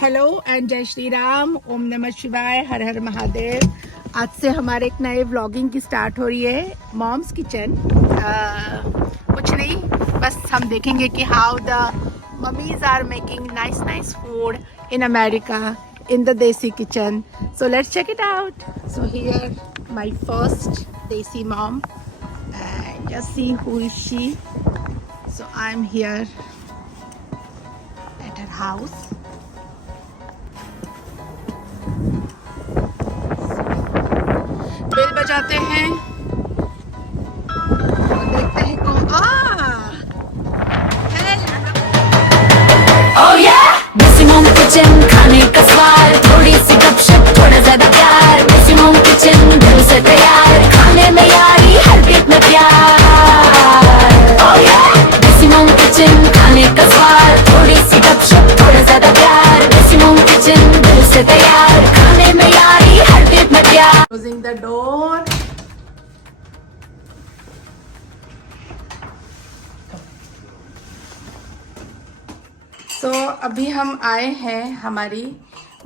Hello and जय श्री राम, ओम नमः शिवाय, हर हर महादेव। आज से हमारे एक नए व्लॉगिंग की स्टार्ट हो रही है, मॉम्स किचन। कुछ नहीं, बस हम देखेंगे कि how the mummies are making nice food in America in the desi kitchen. So let's check it out. So here my first desi mom and just see who is she. So I'm here at her house. Bell बजाते हैं और देखते हैं कौन। Oh yeah! देसी मोम kitchen, खाने का स्वाद, थोड़ी सी गपशप, थोड़ा ज्यादा प्यार। देसी मोम किचन, दिल से तैयार, खाने में यारी, हर बीत में प्यार। Oh yeah! देसी मोम किचन, खाने का स्वाद, थोड़ी सी गपशप, थोड़ा ज्यादा प्यार। देसी मोम किचन, दिल से तैयार, खाने में यारी, हर बीत में प्यार। Closing the door. So अभी हम आए हैं हमारी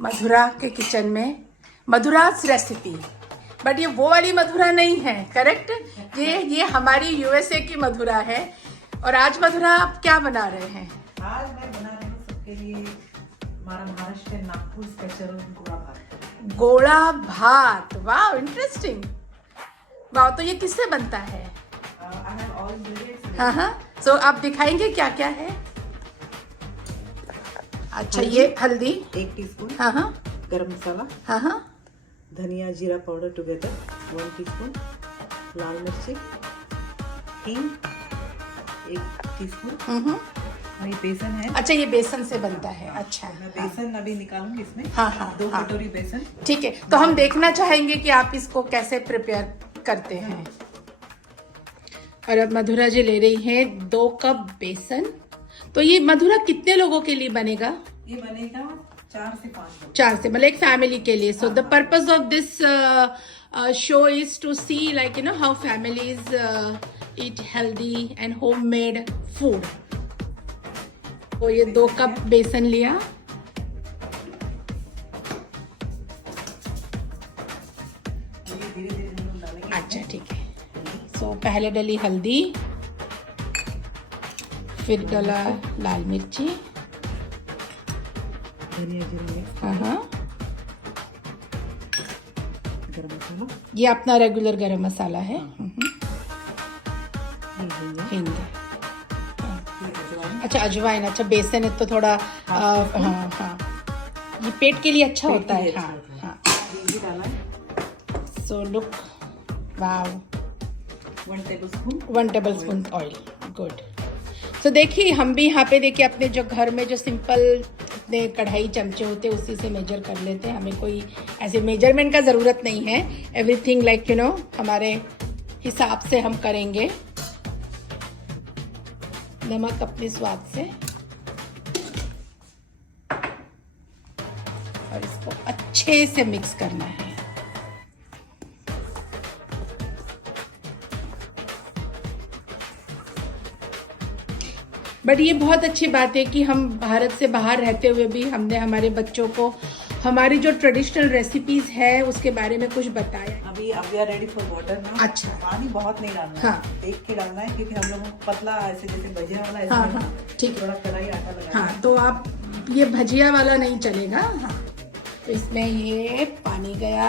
मधुरा के किचन में, मधुरा's रेसिपी। बट ये वो वाली मधुरा नहीं है, करेक्ट? ये हमारी यूएसए की मधुरा है। और आज मधुरा आप क्या बना रहे हैं? आज मैं बना रही हूँ सबके लिए हमारा महाराष्ट्र नागपुर स्पेशल गोड़ा भात। गोड़ा भात, वाह इंटरेस्टिंग। वाह, तो ये किससे बनता है? I have all ingredients. हाँ। सो आप दिखाएंगे क्या क्या है? अच्छा, ये हल्दी, 1 टीस्पून हाँ, गरम मसाला, हाँ, धनिया जीरा पाउडर टुगेदर 1 टीस्पून, लाल मिर्ची, हींग 1 टीस्पून। और ये बेसन है। अच्छा, ये बेसन से बनता है। अच्छा, मैं बेसन अभी निकालूंगी इसमें। हाँ, 2 हाँ। कटोरी बेसन। ठीक है। तो हम देखना चाहेंगे कि आप इसको कैसे प्रिपेयर करते हैं। और अब मधुरा जी ले रही हैं 2 कप बेसन। तो ये मधुरा कितने लोगों के लिए बनेगा? ये बनेगा 4 से 5 लोग। 4 से, मतलब एक फैमिली के लिए। So the purpose of this show is to see like you know how families eat healthy and homemade food. तो ये 2 कप बेसन लिया। धीरे धीरे हम लोग डालेंगे। अच्छा, ठीक है। सो पहले डली हल्दी, फिर डाला लाल मिर्ची, धनिया जीरा मिक्स, हाँ, गरम मसाला, ये अपना रेगुलर गरम मसाला है। हींग, ये अजवाइन। अच्छा अजवाइन, अच्छा बेसन है तो थोड़ा हाँ, ये पेट के लिए अच्छा होता है। हाँ। ये भी डाला है। सो लुक, वाव, 1 टेबलस्पून 1 टेबलस्पून ऑयल, गुड। तो देखिए, हम भी यहाँ पे देखिए अपने जो घर में जो सिंपल अपने कढ़ाई चमचे होते हैं उसी से मेजर कर लेते हैं। हमें कोई ऐसे मेजरमेंट का ज़रूरत नहीं है। एवरीथिंग लाइक यू नो हमारे हिसाब से हम करेंगे। नमक अपने स्वाद से, और इसको अच्छे से मिक्स करना है। बट ये बहुत अच्छी बात है कि हम भारत से बाहर रहते हुए भी हमने हमारे बच्चों को हमारी जो ट्रेडिशनल रेसिपीज है उसके बारे में कुछ बताया। अभी we are ready for water ना। अच्छा। पानी बहुत नहीं डालना है। हाँ। देख के डालना है, क्योंकि हम लोगों को पतला ऐसे जैसे भजिया वाला ऐसे हाँ, नहीं। हाँ, ठीक है। थोड़ा कढ़ाई आटा लगा। हाँ, तो आप ये भजिया वाला नहीं चलेगा। हाँ, तो इसमें ये पानी गया।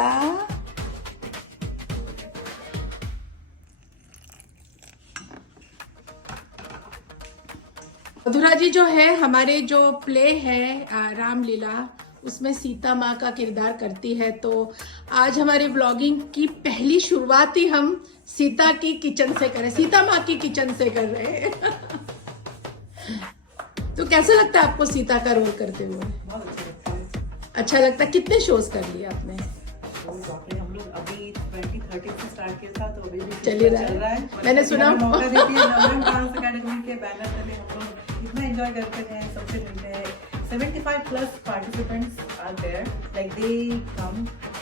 मधुरा जी जो है हमारे जो प्ले है रामलीला, उसमें सीता माँ का किरदार करती है। तो आज हमारे ब्लॉगिंग की पहली शुरुआत ही हम सीता की किचन से कर रहे हैं, सीता माँ की किचन से कर रहे हैं। तो कैसा लगता है आपको सीता का रोल करते हुए? बहुत अच्छे लगते हैं। अच्छा लगता है। कितने शोज कर लिए आपने? तो बाप रे, हम लोग अभी 2013 से स्टार्ट किया था, तो अभी भी चल ही रहा है। मैंने सुना। मौका देती है नवरंग डांस अकेडमी के बैनर तले हम लोग इतना एंजॉय करते हैं, सबसे मिलते हैं। 75+ participants are there. Like they come,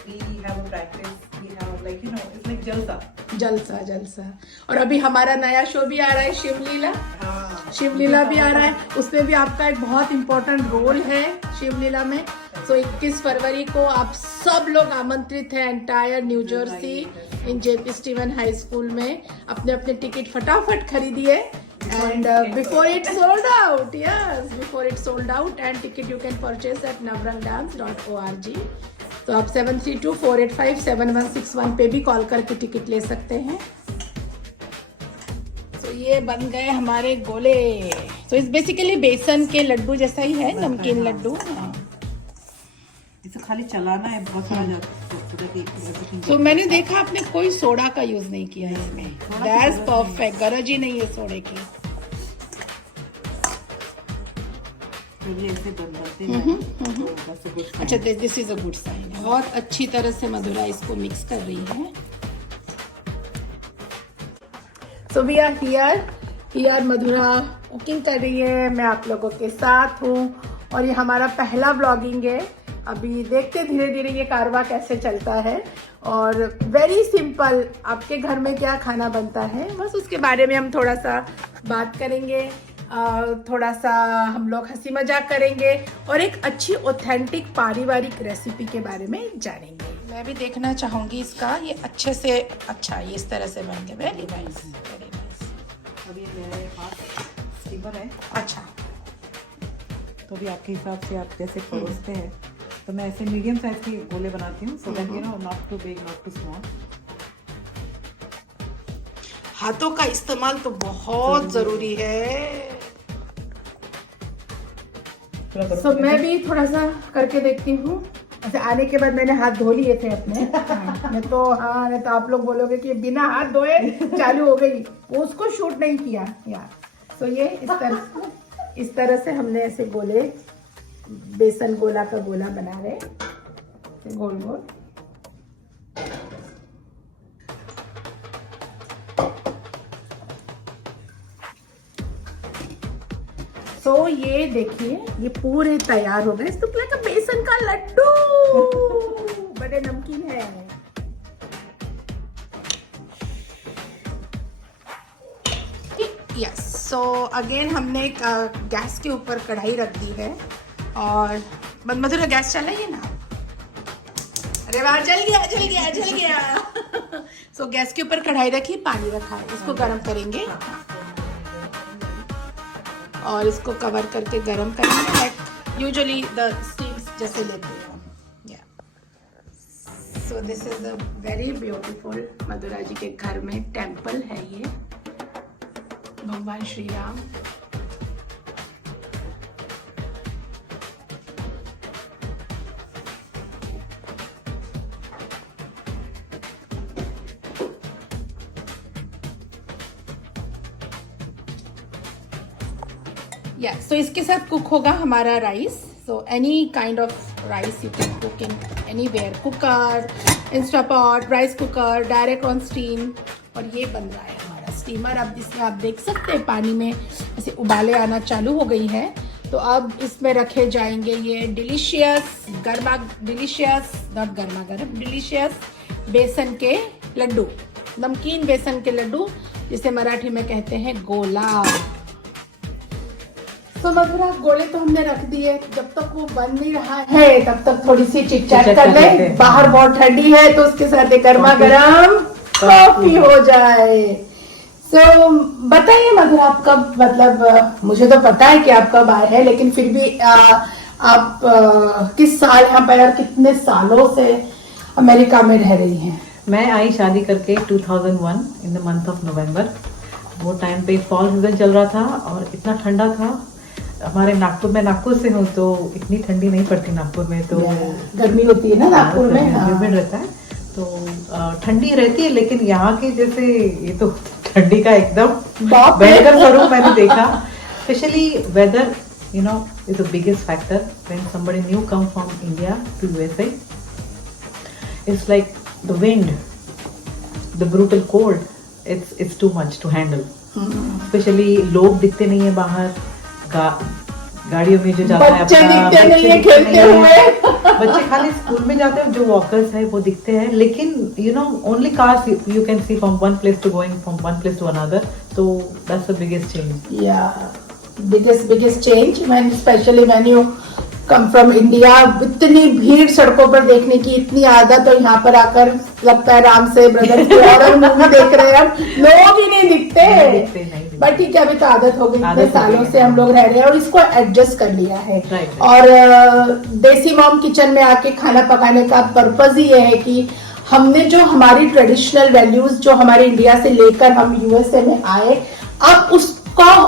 we have a practice, we have like you know, it's like jalsa. जलसा। और अभी हमारा नया शो भी आ रहा है, शिवलीला। हाँ, शिवलीला भी आ रहा है, उसमें भी आपका एक बहुत इम्पोर्टेंट रोल है शिवलीला में। सो 21 फरवरी को आप सब लोग आमंत्रित हैं, entire New Jersey in JP Steven high school में। अपने अपने टिकट फटाफट खरीदिए and before it sold out, yes before it sold out. And ticket you can purchase at navrangdance.org। तो आप 7324857161 पे भी कॉल करके टिकट ले सकते हैं। तो ये बन गए हमारे गोले। तो इस बेसिकली बेसन के लड्डू जैसा ही है, नमकीन लड्डू। इसे खाली चलाना है, बहुत सारा तो मैंने देखा आपने कोई सोडा का यूज नहीं किया इसमें। दैट्स परफेक्ट, गरज ही नहीं है सोडे की। अच्छा, this is a good sign. बहुत अच्छी तरह से मधुरा इसको मिक्स कर रही है। So we are here Madhura cooking कर रही है, मैं आप लोगों के साथ हूँ और ये हमारा पहला ब्लॉगिंग है। अभी देखते धीरे धीरे ये कारवा कैसे चलता है। और वेरी सिंपल, आपके घर में क्या खाना बनता है बस उसके बारे में हम थोड़ा सा बात करेंगे, थोड़ा सा हम लोग हंसी मजाक करेंगे और एक अच्छी ऑथेंटिक पारिवारिक रेसिपी के बारे में जानेंगे। मैं भी देखना चाहूँगी इसका, ये अच्छे से अच्छा ये इस तरह से बन गया। Very nice, very nice. अभी मेरे पास स्टीमर है। अच्छा, तो भी आपके हिसाब से आप कैसे परोसते हैं, तो मैं ऐसे मीडियम साइज के गोले बनाती हूँ, so that you know not too big not too small. हाथों का इस्तेमाल तो बहुत जरूरी है। सो मैं भी थोड़ा सा करके देखती हूँ। अच्छा, आने के बाद मैंने हाथ धो लिए थे अपने। मैं तो नहीं तो आप लोग बोलोगे कि बिना हाथ धोए चालू हो गई, वो उसको शूट नहीं किया यार। तो ये इस तरह से हमने ऐसे गोले, बेसन गोला का गोला बना रहे गोल गोल। तो ये देखिए ये पूरे तैयार हो गए। तो लाइक बेसन का लड्डू, बड़े नमकीन है। यस, सो अगेन हमने गैस के ऊपर कढ़ाई रख दी है और मधुरा गैस चलाइए ना। अरे वाह, जल गया जल गया जल गया। सो गैस के ऊपर कढ़ाई रखी, पानी रखा है, इसको गर्म करेंगे और इसको कवर करके गर्म करेंगे लाइक यूजुअली द स्टीम्स जैसे लेते हैं हम। So this is a very beautiful, Madhura ji के घर में टेम्पल है ये, भगवान श्री राम। सो इसके साथ कुक होगा हमारा rice. So any kind of rice you can cook in anywhere, cooker, Instapot, rice cooker, direct on steam. और ये बन रहा है हमारा स्टीमर। अब जिसमें आप देख सकते हैं पानी में ऐसे उबाले आना चालू हो गई है। तो अब इसमें रखे जाएंगे ये डिलीशियस नॉट गर्मा गर्म, डिलीशियस बेसन के लड्डू, नमकीन बेसन के लड्डू, जिसे मराठी में कहते हैं गोला। तो मधुरा गोले तो हमने रख दिए, जब तक वो बन नहीं रहा है तब तक थोड़ी सी चिट-चैट कर ले। बाहर बहुत ठंडी है तो उसके साथ एक गर्मा गर्म कॉफी हो जाए। तो बताइए मधुरा, आप कब, मतलब मुझे तो पता है कि आप कब आए हैं, लेकिन फिर भी आप किस साल यहाँ पर और कितने सालों से अमेरिका में रह रही हैं? मैं आई शादी करके 2001 in the month of November. वो टाइम पे फॉल सीजन चल रहा था और इतना ठंडा था। हमारे नागपुर, मैं नागपुर से हूँ तो इतनी ठंडी नहीं पड़ती नागपुर में, तो गर्मी होती है ना नागपुर में, ह्यूमिड रहता है तो ठंडी रहती है। लेकिन यहाँ के जैसे ये तो ठंडी का एकदम भयंकर स्वरूप मैंने देखा। Specially weather, you know, is the biggest factor when somebody new come from India to USA. It's like the wind, the brutal cold. It's too much to handle. Especially लोग दिखते नहीं है बाहर, गाड़ियों में जो जाता है बच्चे अपना, दिखते नहीं है खेलते हुए। बच्चे खाली स्कूल में जाते हैं, जो वॉकर्स है वो दिखते हैं। लेकिन you know only cars you can see from one place to going from one place to another. So that's the biggest change. Yeah, biggest change when especially when you come from India. इतनी भीड़ सड़कों पर देखने की इतनी आदत, और यहाँ पर आकर लगता है आराम से ब्रदर्स की हॉरर मूवी देख रहे हैं हम, लोग ही नहीं दिखते। नहीं। बट ठीक है, अभी तो आदत हो गई, इतने आदत हो सालों गई से है। हम लोग रह रहे हैं और इसको एडजस्ट कर लिया है। Right. और देसी मॉम किचन में आके खाना पकाने का पर्पज ही ये है कि हमने जो हमारी ट्रेडिशनल वैल्यूज जो हमारे इंडिया से लेकर हम यूएसए में आए, अब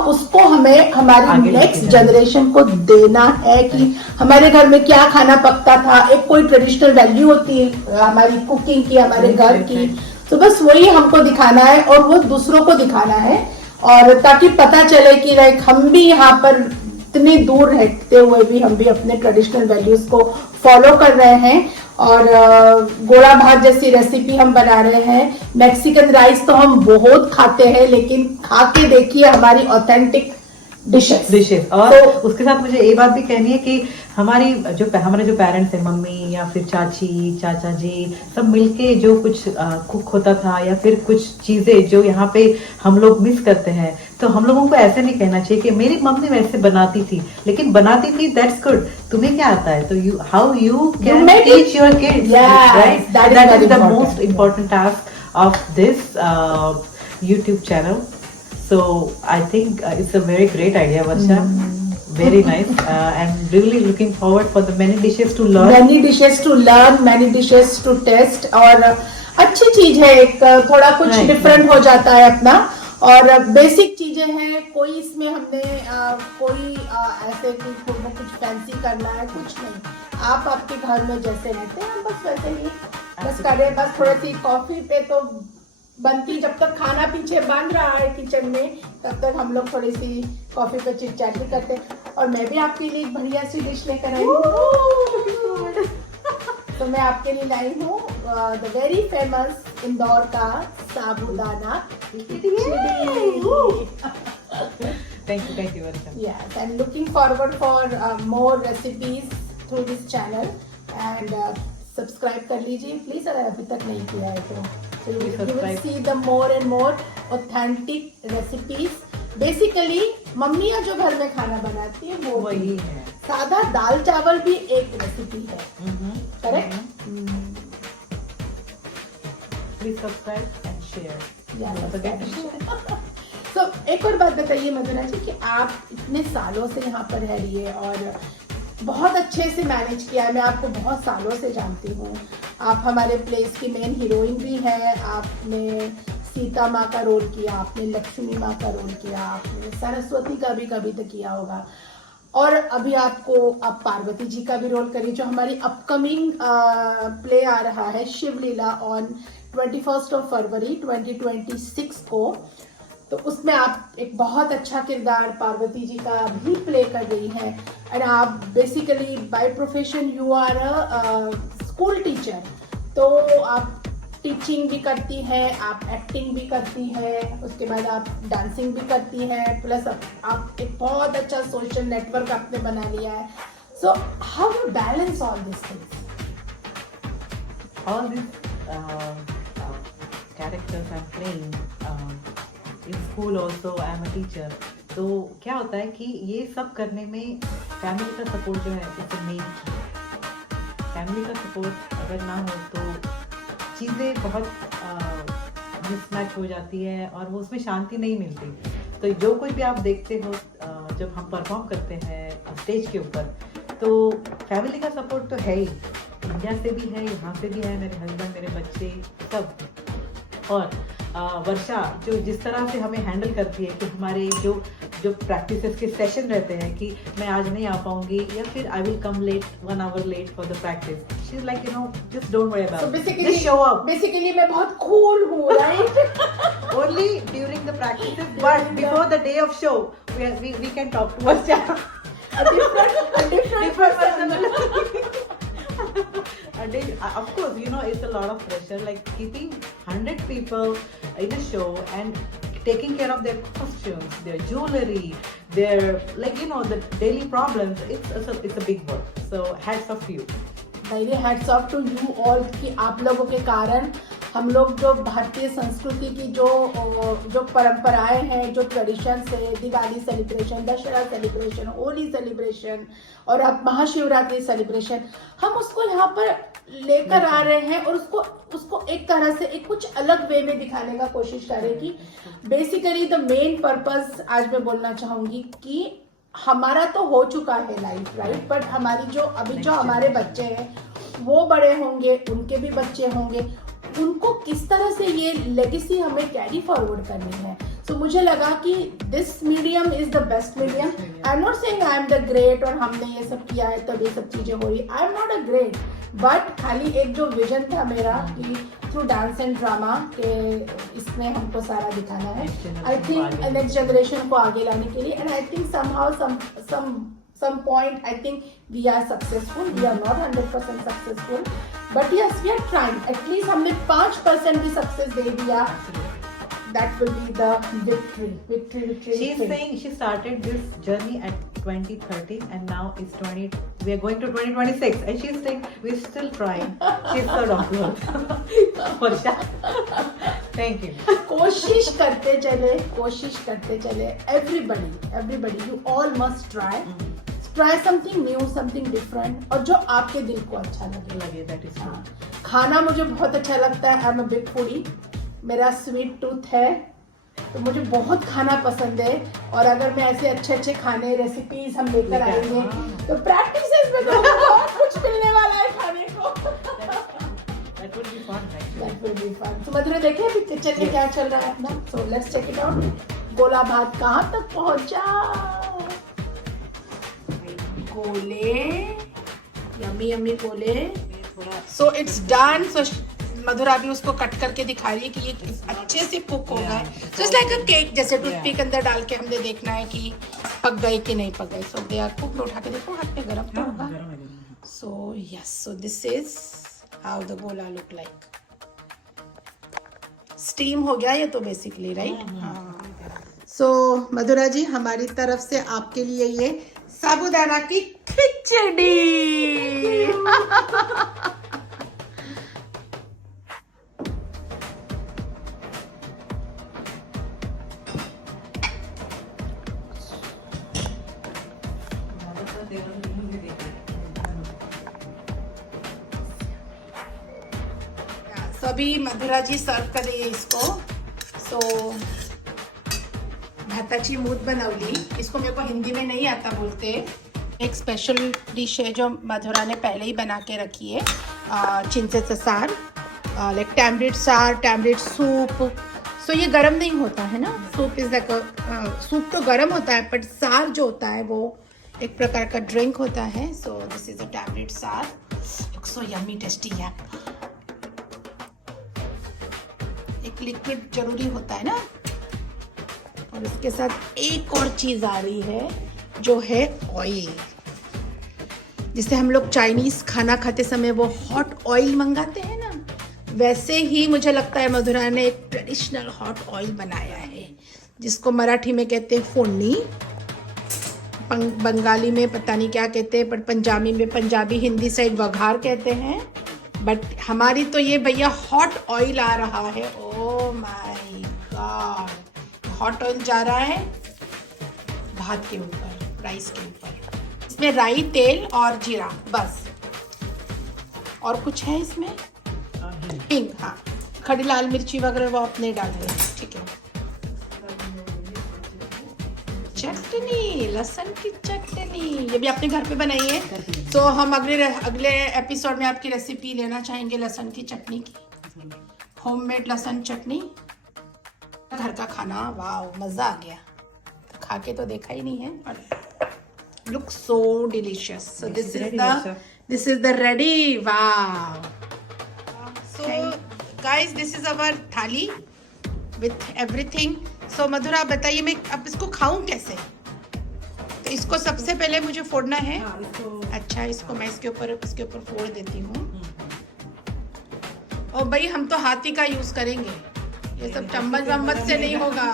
उसको हमें हमारी आगे लेके नेक्स्ट जाना। जनरेशन को देना है कि हमारे घर में क्या खाना पकता था, एक कोई ट्रेडिशनल वैल्यू होती है हमारी कुकिंग की, हमारे घर की। तो बस वही हमको दिखाना है और वो दूसरों को दिखाना है, और ताकि पता चले कि लाइक हम भी यहाँ पर इतनी दूर रहते हुए भी हम भी अपने ट्रेडिशनल वैल्यूज को फॉलो कर रहे हैं। और गोड़ा भात जैसी रेसिपी हम बना रहे हैं। मैक्सिकन राइस तो हम बहुत खाते हैं, लेकिन खा के देखिए हमारी ऑथेंटिक डिशेस। और तो उसके साथ मुझे ये बात भी कहनी है कि हमारे जो पेरेंट्स हैं, मम्मी या फिर चाची चाचा जी, सब मिलके जो कुछ कुक होता था या फिर कुछ चीजें जो यहाँ पे हम लोग मिस करते हैं, तो हम लोगों को ऐसे नहीं कहना चाहिए कि मेरी मम्मी वैसे बनाती थी, लेकिन बनाती थी दैट्स गुड, तुम्हें क्या आता है, तो how you can make it- teach your kids, Yes, right? that is that very is the important. Most important task of this YouTube channel. So I think it's a very great idea, Varsha. Very nice. I'm really looking forward for the many dishes to learn. many dishes to learn, many dishes to test। और अच्छी चीज है, एक थोड़ा कुछ Right. Different हो जाता है अपना, और बेसिक चीजें हैं, कोई इसमें हमने कोई ऐसे कुछ फैंसी करना है कुछ नहीं। आप आपके घर में जैसे रहते हैं हम बस वैसे ही बस कर रहे हैं। बस थोड़ी सी कॉफी पे तो बनती, जब तक खाना पीछे बन रहा है किचन में तब तक हम लोग थोड़ी सी कॉफी पे चिट चैट भी करते हैं। और मैं भी आपके लिए एक बढ़िया सी डिश लेकर आई हूँ। तो मैं आपके लिए लाई हूँ द वेरी फेमस इंदौर का साबूदाना खिचड़ी। Thank you, Varsha. Yes, I'm looking forward for more recipes through this channel, and subscribe कर लीजिए प्लीज अगर अभी तक नहीं किया है तो। So you will see the more and more authentic recipes। Basically मम्मियाँ जो घर में खाना बनाती है वो वही है। सादा दाल चावल भी एक रेसिपी है, correct? Please subscribe and share. Don't forget to share. तो एक और बात बताइए मधुरा जी कि आप इतने सालों से यहाँ पर रह रही है और बहुत अच्छे से मैनेज किया है। मैं आपको बहुत सालों से जानती हूँ, आप हमारे प्लेस की मेन हीरोइन भी हैं। आपने सीता माँ का रोल किया, आपने लक्ष्मी माँ का रोल किया, आपने सरस्वती का भी कभी तो किया होगा, और अभी आप पार्वती जी का भी रोल करिए। जो हमारी अपकमिंग प्ले आ रहा है शिवलीला ऑन 21 फरवरी 2026 को, तो उसमें आप एक बहुत अच्छा किरदार पार्वती जी का भी प्ले कर रही हैं। एंड आप basically by profession you are a school teacher, तो आप टीचिंग भी करती हैं, आप एक्टिंग भी करती हैं, उसके बाद आप डांसिंग भी करती हैं, प्लस आप एक बहुत अच्छा सोशल नेटवर्क आपने बना लिया है। So how you balance all this things? All these characters I'm playing in school also I'm a teacher. तो क्या होता है कि ये सब करने में फैमिली का सपोर्ट जो है इट्स मेन। फैमिली का सपोर्ट अगर ना हो तो चीज़ें बहुत मिसमैच हो जाती है और वो उसमें शांति नहीं मिलती। तो जो कुछ भी आप देखते हो जब हम परफॉर्म करते हैं स्टेज के ऊपर, तो फैमिली का सपोर्ट तो है ही, इंडिया से भी है, यहाँ से भी है, मेरे हस्बैंड, मेरे बच्चे सब। और वर्षा जो जिस तरह से हमें हैंडल करती है कि हमारे जो प्रैक्टिसेस के सेशन रहते हैं कि मैं आज नहीं आ पाऊंगी या फिर I will come late 1 hour late for the practice, she is like just don't worry about it, just show up. Basically मैं बहुत कूल हूँ, right? Only during the practices, but before the day of show we can talk to Varsha. a different person. Of course, it's a lot of pressure, like keeping 100 people in a show and taking care of their costumes, their jewelry, their the daily problems. It's a big work. So hats off to you. मेरे hats off to you all कि आप लोगों के कारण हम लोग जो भारतीय संस्कृति की जो परंपराएं हैं, जो ट्रेडिशंस है, Diwali celebration, Dussehra celebration, Holi celebration और अब महाशिवरात्रि सेलिब्रेशन, हम उसको यहाँ पर लेकर आ रहे हैं और उसको एक तरह से एक कुछ अलग वे में दिखाने का कोशिश कर रहे हैं कि बेसिकली द मेन पर्पस आज मैं बोलना चाहूंगी कि हमारा तो हो चुका है लाइफ, राइट, बट हमारी जो हमारे बच्चे हैं वो बड़े होंगे, उनके भी बच्चे होंगे, उनको किस तरह से ये लेगेसी हमें कैरी फॉरवर्ड करनी है। सो मुझे लगा कि this medium is the best medium. I am not saying I am the great और हमने ये सब किया है तब ये सब चीजें हो रही, I am not a great, but खाली एक जो विजन था मेरा कि थ्रू डांस एंड ड्रामा के इसमें हमको सारा दिखाना है, आई थिंक नेक्स्ट जनरेशन को आगे लाने के लिए, and I think somehow some point I think we are successful. We are not 100% successful, but yes, we are trying. At least हमने 5% भी success दे दिया. That will be the victory. She's saying she started this journey at 2013 and now it's 20. We are going to 2026 and she's saying we're still trying. She's so Varsha. Thank you. कोशिश करते चले. Everybody, you all must try. Try something new, something different, और जो आपके दिल को अच्छा लगे. That is true. खाना मुझे बहुत अच्छा लगता है. I'm a big foodie. मेरा स्वीट टूथ है तो मुझे बहुत खाना पसंद है, और अगर मैं ऐसे अच्छे खाने रेसिपीज हम लेकर आएंगे तो प्रैक्टिसेस में तो बहुत कुछ मिलने वाला है खाने को. That will be fun. That will be fun. तो मधुरा देखे अभी किचन में क्या चल रहा है अपना. So let's check it out. गोला भात कहाँ तक पहुंचा. गोले, यम्मी गोले. So it's done. So मधुरा भी उसको कट करके दिखा रही है कि ये अच्छे से कुक हो गए. So it's like a cake, जैसे टूथपिक अंदर डाल के हमने देखना है कि पक गए कि नहीं पक गए. So they are cooked. उठा के देखो, हाथ पे गरम तो होगा. So yes, so this is how the gola look like. Steam हो गया ये तो basically, right? हाँ. So मधुरा जी, हमारी तरफ से आपके लिए ये साबूदाना की खिचड़ी. तो अभी मधुरा जी सर्व कर रही है इसको. सो भाताची मूठ बनवली, इसको मेरे को हिंदी में नहीं आता बोलते. एक स्पेशल डिश है जो मधुरा ने पहले ही बना के रखी है, चिंचेचं सार, लाइक टैमरिंड सार, टैमरिंड सूप. सो ये गरम नहीं होता है ना. सूप इज लाइक सूप तो गरम होता है, बट सार जो होता है वो एक प्रकार का ड्रिंक होता है. So this is a tamarind saar. So yummy tasty है. एक लिक्विड जरूरी होता है ना, और इसके साथ एक और चीज आ रही है जो है ऑयल. जिसे हम लोग चाइनीज खाना खाते समय वो हॉट ऑयल मंगाते हैं ना, वैसे ही मुझे लगता है मधुरा ने एक ट्रेडिशनल हॉट ऑयल बनाया है, जिसको मराठी में कहते हैं फोड़नी, बंगाली में पता नहीं क्या कहते हैं, बट पंजाबी हिंदी साइड वघार कहते हैं. बट हमारी तो ये भैया हॉट ऑयल आ रहा है. Oh my God. Hot oil जा रहा है भात के ऊपर, राइस के ऊपर. इसमें राई, तेल और जीरा, बस. और कुछ है इसमें? हिंग. हाँ, खड़ी लाल मिर्ची वगैरह वो अपने डाल रहे हैं. ठीक है. चटनी, लहसुन की चटनी, ये भी अपने घर पे बनाई है. तो हम अगले एपिसोड में आपकी रेसिपी लेना चाहेंगे लहसुन की चटनी की. होममेड लहसुन चटनी, घर का खाना. वाह, मजा आ गया. तो खा के तो देखा ही नहीं है, पर look so delicious. So this is the ready. वाह. So guys, this is our thali with everything. सो मधुरा बताइए, मैं अब इसको खाऊं कैसे? तो इसको सबसे पहले मुझे फोड़ना है. अच्छा, इसको मैं इसके ऊपर फोड़ देती हूँ. और भाई हम तो हाथी का यूज करेंगे, ये सब चम्मच वम्मच से नहीं होगा.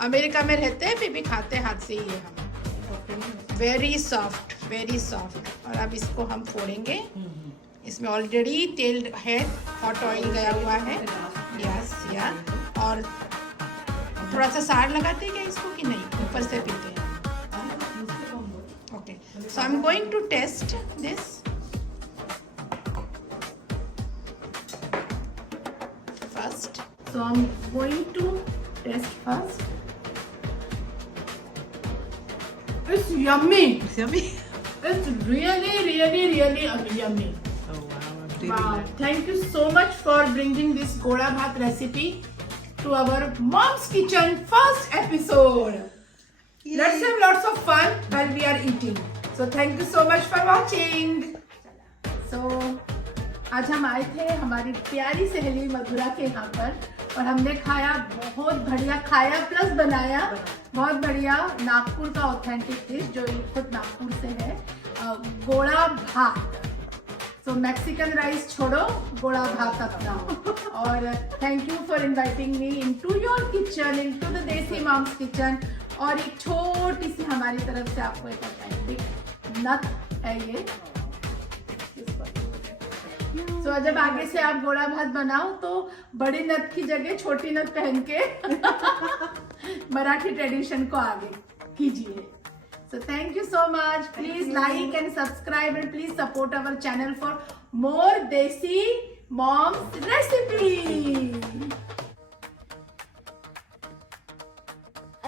अमेरिका में रहते हैं फिर भी खाते हाथ से ही है हम. Very soft, very soft. और अब इसको हम फोड़ेंगे इसमें ऑलरेडी तेल है, हॉट ऑयल गया हुआ है। यस या, और थोड़ा सा सार लगाते हैं क्या इसको कि नहीं, ऊपर से पीते हैं? Okay, so I am going to test this. First, so I am going to test first. It's yummy. It's yummy. It's really, really, really yummy. Oh wow, I'm really Wow. glad. Thank you so much for bringing this Goda Bhat recipe to our Mom's Kitchen first episode. Let's have lots of fun while we are eating. So thank you so much for watching. So आज हम आए थे हमारी प्यारी सहेली मधुरा के यहाँ पर और हमने खाया, बहुत बढ़िया खाया प्लस बनाया, बहुत बढ़िया नागपुर का ऑथेंटिक डिश जो खुद नागपुर से है, गोड़ा भात। सो मैक्सिकन राइस छोड़ो, गोड़ा भात अपनाओ। और thank you for inviting me into your kitchen, into the देसी मॉम्स किचन। और एक छोटी सी हमारी तरफ से आपको एक ऑथेंटिक नट है ये। तो जब आगे से आप गोड़ा भात बनाओ तो बड़ी नथ की जगह छोटी नथ पहन के मराठी ट्रेडिशन को आगे कीजिए। So thank you so much. Please like and subscribe and please support our channel for more Desi Mom's recipe.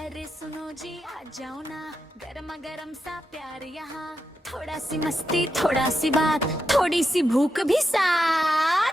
अरे सुनो जी आ जाओ ना, गरमा गरम सा प्यार यहाँ, थोड़ा सी मस्ती थोड़ा सी बात, थोड़ी सी भूख भी साथ।